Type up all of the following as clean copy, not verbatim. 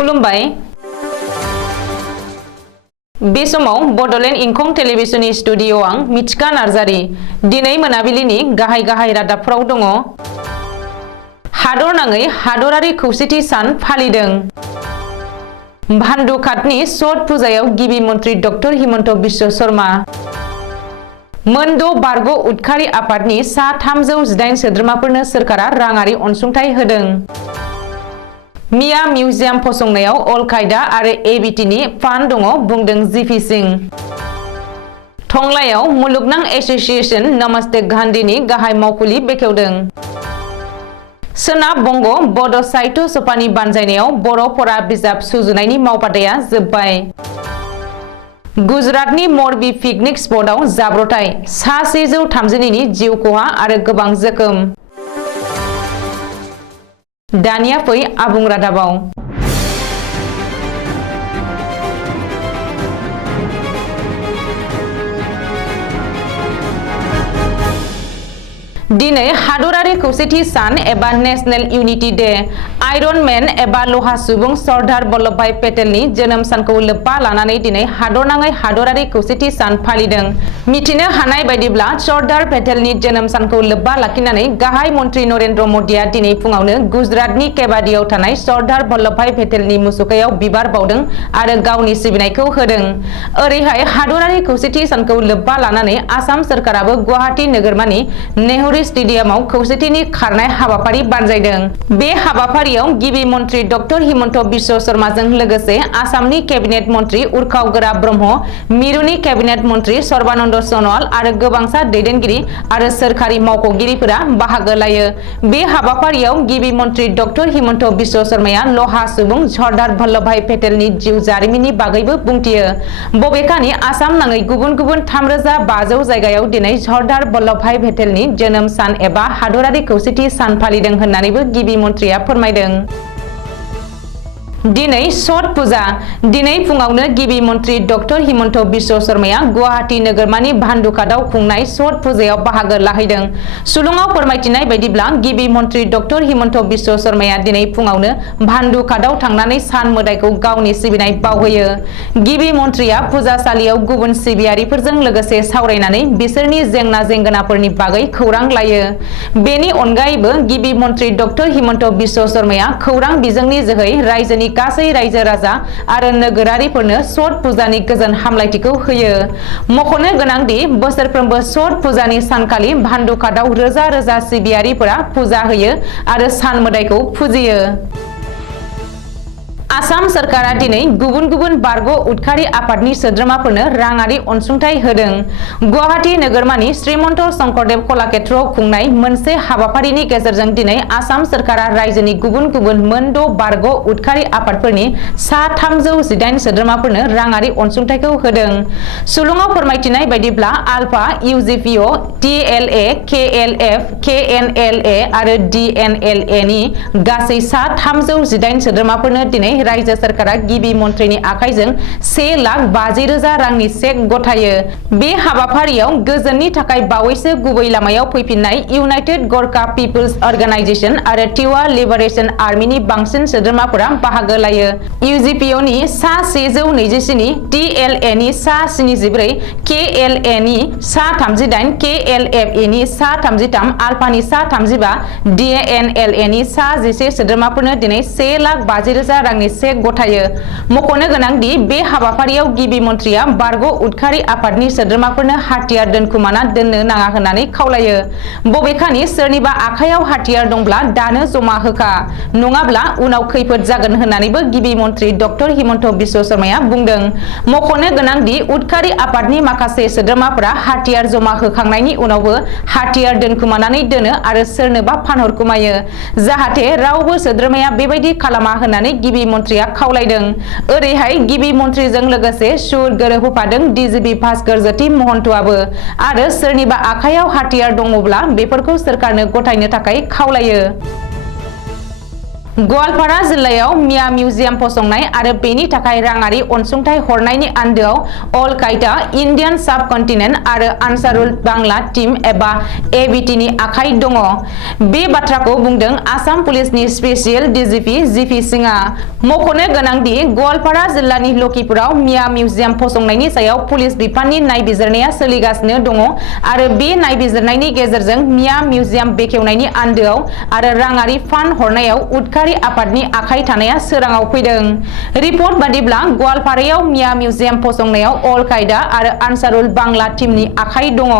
खुलुमबाय बे समाव बडलेण्ड इंखं टेलिभिजननि स्टुडिअ आं मिथिका नार्जारी दिनै मोनाबिलिनि गाहाय रादाबफोराव दङ। हादर नाङै हादरारि खौसेथि सान फालिदों। भान्डुकाटनि छठ पुजायाव गिबि मन्त्रि डक्टर हिमन्त बिश्व शर्मा। मोनद' बारग' उदखारि आफादनि सा 318 सोद्रोमाफोरनो सोरखारा राङारि अनसुंथाइ होदों। मिया मिउजियाम फसंनायाव अल कायदा आरो एबिटिनि फान्ड दङ बुंदों जिपि सिं। टंलायाव मुलुगनां एसोसिएशन नमस्ते गान्धीनि गाहाय मावखुलि बेखेवदों। सोनाब बंग बड' साहित्य सभानि बानजायनायाव बर' फरा बिजाब सुजुनायनि मावबादाया जोब्बाय। गुजरातनि मरबी पिकनिक स्पटआव जाब्रबथाय सा 132 जिउ खहा आरो गोबां जोखोम। दानिया फै आबुं रादाबाव। दिनै हादरारि खौसेथि सान एबा नेशनेल यूनिटी डे आयरन मैन एबा लहा सुबुं सरदार वल्लभभाई पेटेलनि जोनोम सानखौ लोब्बा लानानै दिनै हादरनाङै हादरारि खौसेथि सान फालिदों। मिथिनो हानाय बायदिब्ला सरदार पेटेलनि जोनोम सानखौ लोब्बा लाखिनानै गाहाय मन्त्रि नरेन्द्र मदिया दिनै फुङावनो गुजरातनि केवाडियाव थानाय सरदार वल्लभभाई पेटेलनि मुसुखायाव बिबार बावदों आरो गावनि सिबिनायखौ होदों। ओरैहाय हादरारि खौसेथि सानखौ लोब्बा लानानै आसाम सोरखाराबो गुवाहाटी नोगोरमानि नेहरू स्टेडियामाव खौसेथिनि खारनाय हाबाफारि बानजायदों। बे हाबाफारियाव गिबि मन्त्रि डक्टर हिमन्त बिश्व शर्माजों लोगोसे आसामनि केबिनेट मन्त्रि उर्खाव गोरा ब्रह्म, मिरुनि केबिनेट मन्त्रि सर्बानन्द सनवाल आरो गोबांसा दैदेनगिरि आरो सोरखारि मावख'गिरिफोरा बाहागो लायो। बे हाबाफारियाव गिबि मन्त्रि डक्टर हिमन्त बिश्व शर्माया लहा सुबुं सरदार वल्लभभाई पेटेलनि जिउ जारिमिननि बागैबो बुंथियो। बबेखानि आसाम नाङै गुबुन गुबुन 3500 जायगायाव दिनै सरदार वल्लभभाई पेटेलनि जोनोम सान एबा हादरारि खौसेथि सान फालिदों होननानैबो गिबि मन्त्रिया फोरमायदों। दिनै छठ पुजा दिनै फुङावनो गिबि मन्त्रि डक्टर हिमन्त बिश्व शर्माया गुवाहाटी नोगोरमानि भान्डुकाटआव खुंनाय छठ पुजायाव बाहागो लाहैदों। सुलुङाव फोरमायथिनाय बायदिब्ला गिबि मन्त्रि डक्टर हिमन्त बिश्व शर्माया दिनै फुङावनो भान्डुकाटआव थांनानै सान मोदायखौ गावनि सिबिनाय बावहोयो। गिबि मन्त्रिया पुजासालियाव गुबुन सिबियारिफोरजों लोगोसे सावरायनानै बिसोरनि जेंना जेंगोनाफोरनि बागै खौरां लायो। बेनि अनगायैबो गिबि मन्त्रि डक्टर हिमन्त बिश्व शर्माया खौरां बिजोंनि जोहै रायजोनि गासै रायजो राजा आरो नोगोरारिफोरनो छठ पुजानि गोजोन हामलायथिखौ होयो। मख'नो गोनांदि बोसोरफ्रोमबो छठ पुजानि सानखालि भान्डुकाटआव रोजा रोजा सिबियारिफोरा पुजा होयो आरो सान मोदायखौ फुजियो। आसाम सोरखारा दिनै गुबुन गुबुन बारग' उदखारि आफादनि सोद्रोमाफोरनो राङारि अनसुंथाइ होदों। गुवाहाटी नोगोरमानि श्रीमन्त शंकरदेव कलाक्षेत्रआव खुंनाय मोनसे हाबाफारिनि गेजेरजों दिनै आसाम सोरखारा रायजोनि गुबुन गुबुन मोनद' बारग' उदखारि आफादफोरनि सा 318 सोद्रोमाफोरनो राङारि अनसुंथाइखौ होदों। सुलुङाव फोरमायथिनाय बायदिब्ला आलफा, इउजिपिअ, टिएलए, केएलएफ, केएनएलए आरो डिएनएलए नि गासै सा 318 सोद्रोमाफोरनो दिनै रायजो सोरखारा गिबि मन्त्रिनि आखाइजों 1,50,000 रांनि चेक गथायो। बे हाबाफारियाव गोजोननि थाखाय बावैसो गुबै लामायाव फैफिननाय इउनाइटेड गरखा पिपल्स अर्गेनाइजेशन आरो टिवा लिबारेशन आर्मीनि बांसिन सोद्रोमाफोरा बाहागो लायो। इउजिपिअनि सा 127, टिएलए नि सा 74, केएलए नि सा 38, केएलएफए नि सा 33, आलफानि सा 35, डिएनएलए नि सा 11 सोद्रोमाफोरनो दिनै 1,50,000 रांनि चेक गथायो। मख'नो गोनांदि बे हाबाफारियाव गिबि मन्त्रिया बारग' उदखारि आफादनि सोद्रोमाफोरनो हाथियार दोनखुमाना दोननो नाङा होननानै खावलायो। बबेखानि सोरनिबा आखायाव हाथियार दंब्ला दानो जमा होखा, नङाब्ला उनाव खैफोद जागोन होननानैबो गिबि मन्त्रि डक्टर हिमन्त बिश्व शर्माया बुंदों। मख'नो गोनांदि उदखारि आफादनि माखासे सोद्रोमाफोरा हाथियार जमा होखांनायनि उनावबो हाथियार दोनखुमानानै दोनो आरो सोरनोबा फानहरखुमायो। जाहाथे रावबो सोद्रोमाया बेबायदि खालामा होननानै गिबि मन्त्रिया खावलायदों। ओरैहाय गिबि मन्त्रिजों लोगोसे सुर गोरोबहोफादों डिजिपि भास्कर ज्योति महन्तआबो आरो सोरनिबा आखायाव हाथियार दङब्ला बेफोरखौ सोरखारनो गथायनो थाखाय खावलायो। गवालपारा जिल्लायाव मिया मिउजियाम फसंनाय आरो बेनि थाखाय राङारि अनसुंथाइ हरनायनि आन्दोआव अल कायदा इन्डियान साब कन्टिनेन्ट आरो आनसारुल बांला टीम एबा एबिटि नि आखाइ दङ। बे बाथ्राखौ बुंदों आसाम पुलिसनि स्पेसियेल डिजिपि जिपि सिंहआ। मख'नो गोनांदि गवालपारा जिल्लानि लखिपुराव मिया मिउजियाम फसंनायनि सायाव पुलिस बिफाननि नायबिजिरनाया सोलिगासिनो दङ आरो बे नायबिजिरनायनि गेजेरजों मिया मिउजियाम बेखेवनायनि आन्दोआव आरो राङारि फान्ड हरनायाव उदखारि आफादनि आखाइ थानाया सोराङाव फैदों। रिपर्ट बादिब्ला गवालपारायाव मिया मिउजियाम फसंनायाव अल कायदा आरो आनसारुल बांला टीमनि आखाइ दङ।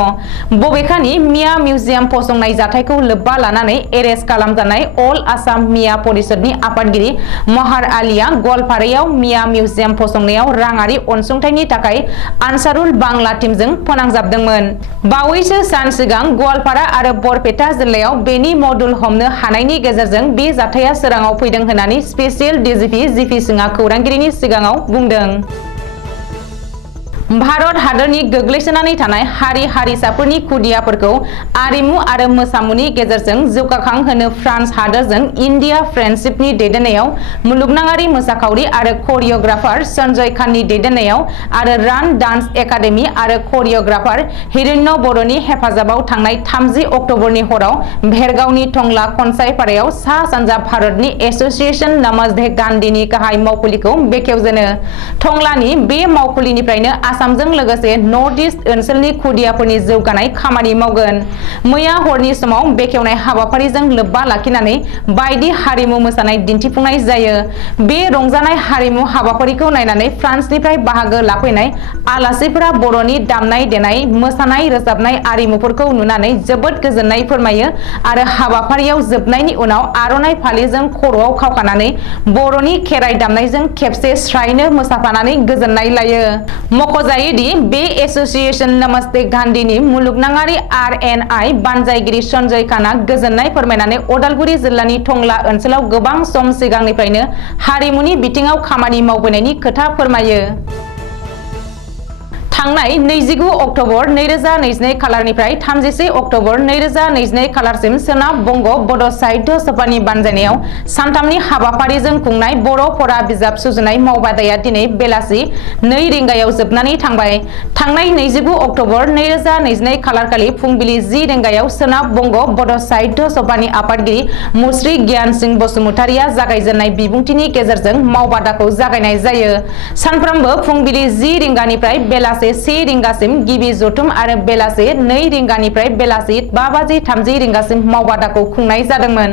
बबेखानि मिया मिउजियाम फसंनाय जाथायखौ लोब्बा लानानै एरेस्ट खालामजानाय अल आसाम मिया परिषदनि आफादगिरि महार आलीआ गवालपारायाव मिया मिउजियाम फसंनायाव राङारि अनसुंथाइनि थाखाय आनसारुल बांला टीमजों फोनांजाबदोंमोन। बावैसो सान सिगां गवालपारा आरो बरपेटा जिल्लायाव बेनि मदुल हमनो हानायनि गेजेरजों बे जाथाया सोराङाव फैदों होननानै स्पेसियेल डिजिपि जिपि सिंहआ खौरांगिरिनि सिगाङाव बुंदों। भारत हादरनि गोग्लैसोनानै थानाय हारि हारिसाफोरनि खुदियाफोरखौ आरिमु आरो मोसामुनि गेजेरजों जौगाखांहोनो फ्रान्स हादरजों इन्डिया फ्रेन्डशिपनि दैदेननायाव मुलुगनाङारि मोसाखावरि आरो करिय'ग्राफार सन्जय खाननि दैदेननायाव आरो रान डान्स एकाडेमि आरो करिय'ग्राफार हिरण्य बर'नि हेफाजाबाव थांनाय 30 अक्ट'बरनि हराव भेरगावनि टंला खनसायपारायाव सा सानजा भारतनि एस'सिएशन नमस्ते गान्धीनि गाहाय मावखुलिखौ बेखेवजेनो। टंलानि बे मावखुलिनिफ्रायनो आसामजों लोगोसे नर्थ इस्ट ओनसोलनि खुदियाफोरनि जौगानाय खामानि मावगोन। मैया हरनि समाव बेखेवनाय हाबाफारिजों लोब्बा लाखिनानै बायदि हारिमु मोसानाय दिन्थिफुंनाय जायो। बे रंजानाय हारिमु हाबाफारिखौ नायनानै फ्रान्सनिफ्राय बाहागो लाफैनाय आलासिफोरा बर'नि दामनाय देनाय मोसानाय रोजाबनाय आरिमुफोरखौ नुनानै जोबोद गोजोननाय फोरमायो आरो हाबाफारियाव जोबनायनि उनाव आर'नाइ फालिजों खर'आव खावखानानै बर'नि खेराइ दामनायजों खेबसे स्रायनो मोसाफानानै गोजोननाय लायो। मख'जायोदि बे एस'सिएशन नमस्ते गान्धीनि मुलुगनाङारि RNI बानजायगिरि सन्जय खानआ गोजोननाय फोरमायनानै अदालगुरि जिल्लानि टंला ओनसोलाव गोबां सम सिगांनिफ्रायनो हारिमुनि बिथिङाव खामानि मावबोनायनि खोथा फोरमायो। थांनाय 29 अक्ट'बर 2022 खालारनिफ्राय 31 अक्ट'बर 2022 खालारसिम सोनाब बंग बड' साहित्य सभानि बानजायनायाव सानथामनि हाबाफारिजों खुंनाय बर' फरा बिजाब सुजुनाय मावबादाया दिनै बेलासि 2 रिंगायाव जोबनानै थांबाय। थांनाय 29 अक्ट'बर 2022 खालारखालि फुंबिलि 10 रिंगायाव सोनाब बंग बड' साहित्य सभानि आफादगिरि मुस्रि गियान सिंह बसुमतारिया जागायजेननाय बिबुंथिनि गेजेरजों मावबादाखौ जागायनाय जायो। सानफ्रोमबो फुंबिलि 10 रिंगानिफ्राय बेलासे 1 रिंगासिम गिबि जथुम आरो बेलासे 2 रिंगानिफ्राय बेलासि 5:30 रिंगासिम मावबादाखौ खुंनाय जादोंमोन।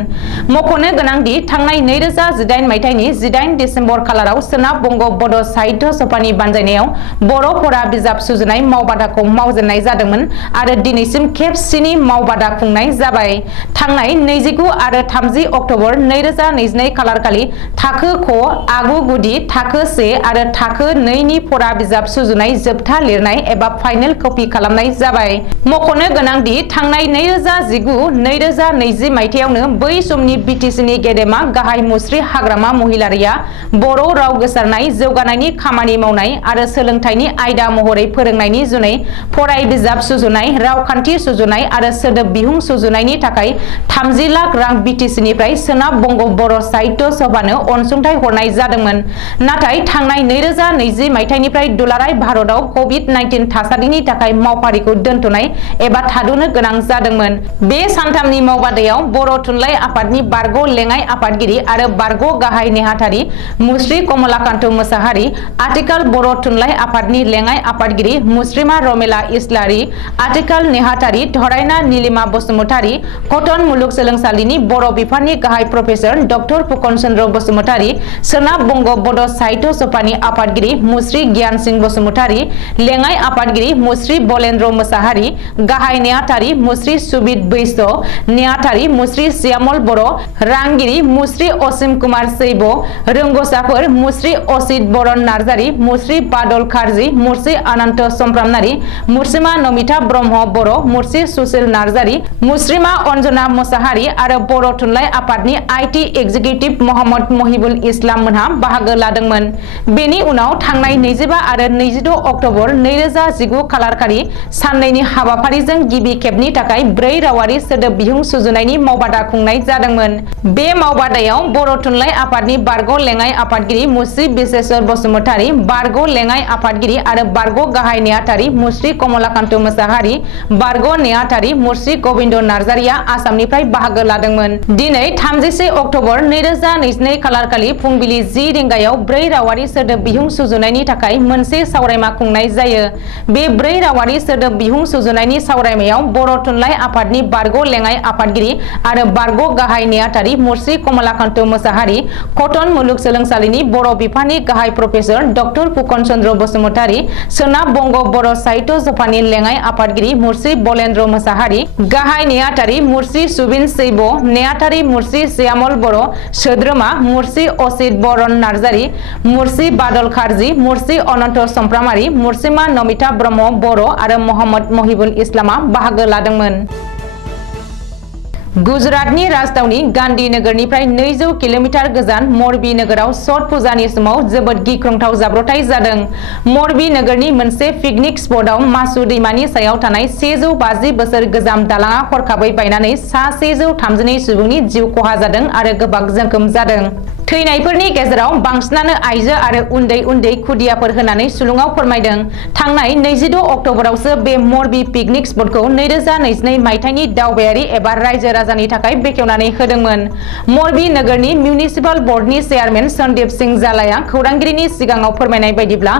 मख'नो गोनांदि थांनाय 2018 मायथाइनि 18 दिसेम्बर खालाराव सोनाब बंग बड' साहित्य सभानि बानजायनायाव बर' फरा बिजाब सुजुनाय मावबादाखौ मावजेननाय जादोंमोन आरो दिनैसिम खेब 7 मावबादा खुंनाय जाबाय। थांनाय 29 आरो 30 अक्ट'बर 2022 खालारखालि थाखो ख आगु गुदि थाखो 1 आरो थाखो 2 नि फरा बिजाब सुजुनाय जोबथा लिरनाय एबा फाइनेल कपि खालामनाय जाबाय। मख'नो गोनांदि थांनाय 2019-2020 मायथाइयावनो बै समनि बिटिसिनि गेदेमा गाहाय मुस्रि हाग्रामा महिलारिया बर' राव गोसारनाय जौगानायनि खामानि मावनाय आरो सोलोंथाइनि आयदा महरै फोरोंनायनि जुनै फराय बिजाब सुजुनाय रावखान्थि सुजुनाय आरो सोदोब बिहुं सुजुनायनि थाखाय 30 लाख रां बिटिसिनिफ्राय सोनाब बंग बर' साहित्य सभानो अनसुंथाइ हरनाय जादोंमोन। नाथाय थांनाय 2020 मायथाइनिफ्राय दुलाराय भारतआव COVID-19 थासारिनि थाखाय मावफारिखौ दोनथ'नाय एबा थाद'नो गोनां जादोंमोन। बे सानथामनि मावबादायाव बर' थुनलाइ आफादनि बारग' लेङाइ आफादगिरि आरो बारग' गाहाय नेहाथारि मुस्रि कमलाकान्त मोसाहारि, आथिखाल बर' थुनलाइ आफादनि लेङाइ आफादगिरि मुस्रिमा रमेला इस्लारि, आथिखाल नेहाथारि धरायना नीलिमा बसुमतारि, कटन मुलुगसोलोंसालिनि बर' बिफाननि गाहाय प्रफेसर डक्टर फुकन चन्द्र बसुमतारि, सोनाब बंग बड' साहित्य सभानि आफादगिरि मुस्रि गियान सिंह बसुमतारि, लेङाइ आफादगिरि मुस्रि बलेन्द्र मोसाहारि, गाहाय नेहाथारि मुस्रि सुबित बैश्य, नेहाथारि मुस्रि श्यामल बर', रांगिरि मुस्रि असीम कुमार शैब, रोंग'साफोर मुस्रि असित बरन नार्जारि, मुस्रि बादल खारजि, मुस्रि अनन्त समफ्रामनारि, मुस्रिमा नमिता ब्रह्म बर', मुस्रि सुशील नार्जारि, मुस्रिमा अन्जना मोसाहारि आरो बर' थुनलाइ आफादनि IT एक्जिकिउटिभ महम्मद महिबुल इस्लाम मोनहा बाहागो लादोंमोन। बेनि उनाव थांनाय 25 आरो 26 अक्ट'बर 2019 खालारखालि साननैनि हाबाफारिजों गिबि खेबनि थाखाय 4 रावारि सोदोब बिहुं सुजुनायनि मावबादा खुंनाय जादोंमोन। बे मावबादायाव बर' थुनलाइ आफादनि बारग' लेङाइ आफादगिरि मुस्रि बिश्वेश्वर बसुमतारी, बारग' लेङाइ आफादगिरि आरो बारग' गाहाय नेहाथारि मुस्रि कमलाकान्त मोसाहारि, बारग' नेहाथारि मुस्रि गबिन्द नार्जारिया आसामनिफ्राय बाहागो लादोंमोन। दिनै 31 अक्ट'बर 2022 खालारखालि फुंबिलि 10 रिंगायाव 4 रावारि सोदोब बिहुं सुजुनायनि थाखाय मोनसे सावरायमा खुंनाय जायो। बे 4 रावारि सोदोब बिहुं सुजुनायनि सावरायमायाव बर' थुनलाइ आफादनि बारग' लेङाइ आफादगिरि आरो बारग' गाहाय नेहाथारि मुस्रि कमलाकान्त मोसाहारि, कटन मुलुगसोलोंसालिनि बर' बिफाननि गाहाय प्रफेसर डक्टर फुकन चन्द्र बसुमतारी, सोनाब बंग बर' साहित्य सभानि लेङाइ आफादगिरि मुस्रि बलेन्द्र मोसाहारि, गाहाय नेहाथारि मुस्रि सुबिन शैब, नेहाथारि मुस्रि श्यामल बर', सोद्रोमा मुस्रि असित बरन नार्जारि, मुस्रि बादल खारजी, मुस्रि अनन्त समफ्रामारि, मुस्रिमा नमिता ब्रह्म बर' आरो मोहम्मद महिबुल इस्लामा बाहागो लादोंमोन। गुजरातनि राजधानी गांधीनगरनिफ्राय 200 किल'मिटार गोजान मरबी नोगोराव छठ पुजानि समाव जोबोद गिख्रंथाव जाब्रबथाय जादों। मरबी नोगोरनि मोनसे पिकनिक स्पटआव मासु दैमानि सायाव थानाय 150 बोसोर गोजाम दालांआ हरखाबै बायनानै सा 132 सुबुंनि जिउ खहा जादों आरो गोबां जोखोम जादों। थैनायफोरनि गेजेराव बांसिनानो आइजो आरो उन्दै खुदियाफोर होननानै सुलुंआव फोरमायदों। थांनाय 26 अक्ट'बरावसो बे मरबी पिकनिक स्पटखौ 2022 मायथाइनि दावबायारि एबा रायजो राजानि थाखाय बेखेवनानै होदोंमोन। मरबी नोगोरनि मिउनिसिपाल बर्डनि चेयारमेन सन्दीप सिंह जालाया खौरांगिरिनि सिगाङाव फोरमायनाय बायदिब्ला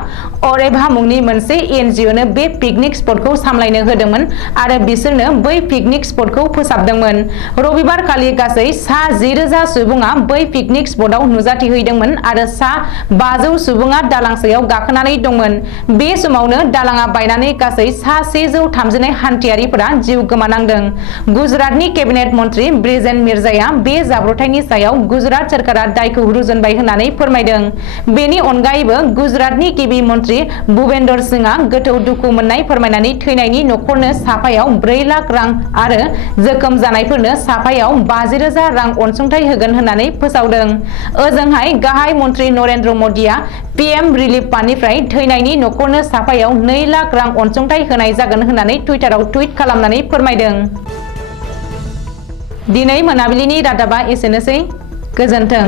अरेभा मुंनि मोनसे एनजिअ'नो बे पिकनिक स्पटखौ सामलायनो होदोंमोन आरो बिसोरनो बै पिकनिक स्पटखौ फोसाबदोंमोन। रबिबारखालि गासै सा 10,000 सुबुङा बै पिकनिक स्पटआव नुजाथिहैदोंमोन आरो सा 500 सुबुङा दालां सायाव गाखोनानै दंमोन। बे समावनो दालांआ बायनानै गासै सा 132 हान्थियारिफोरा जिउ गोमानांदों। गुजरातनि केबिनेट मन्त्रि ब्रिजेन मिर्जाया बे जाब्रबथायनि सायाव गुजरात सोरखारा दायखौ रुजुनबाय होननानै फोरमायदों। बेनि अनगायैबो गुजरातनि गिबि मन्त्रि भुपेन्दर सिंहआ गोथौ दुखु मोननाय फोरमायनानै थैनायनि नखरनो साफायाव 4 लाख रां आरो जोखोम जानायफोरनो साफायाव 50,000 रां अनसुंथाइ होगोन होननानै फोसावदों। ओजोंहाय गाहाय मन्त्रि नरेन्द्र मदिया पीएम रिलिफ फान्डनिफ्राय थैनायनि नखरनो साफायाव 2 लाख रां अनसुंथाइ होनाय जागोन होननानै टुइटाराव टुइट खालामनानै फोरमायदों। दिनै मोनाबिलिनि रादाबा एसेनोसै। गोजोन्थों।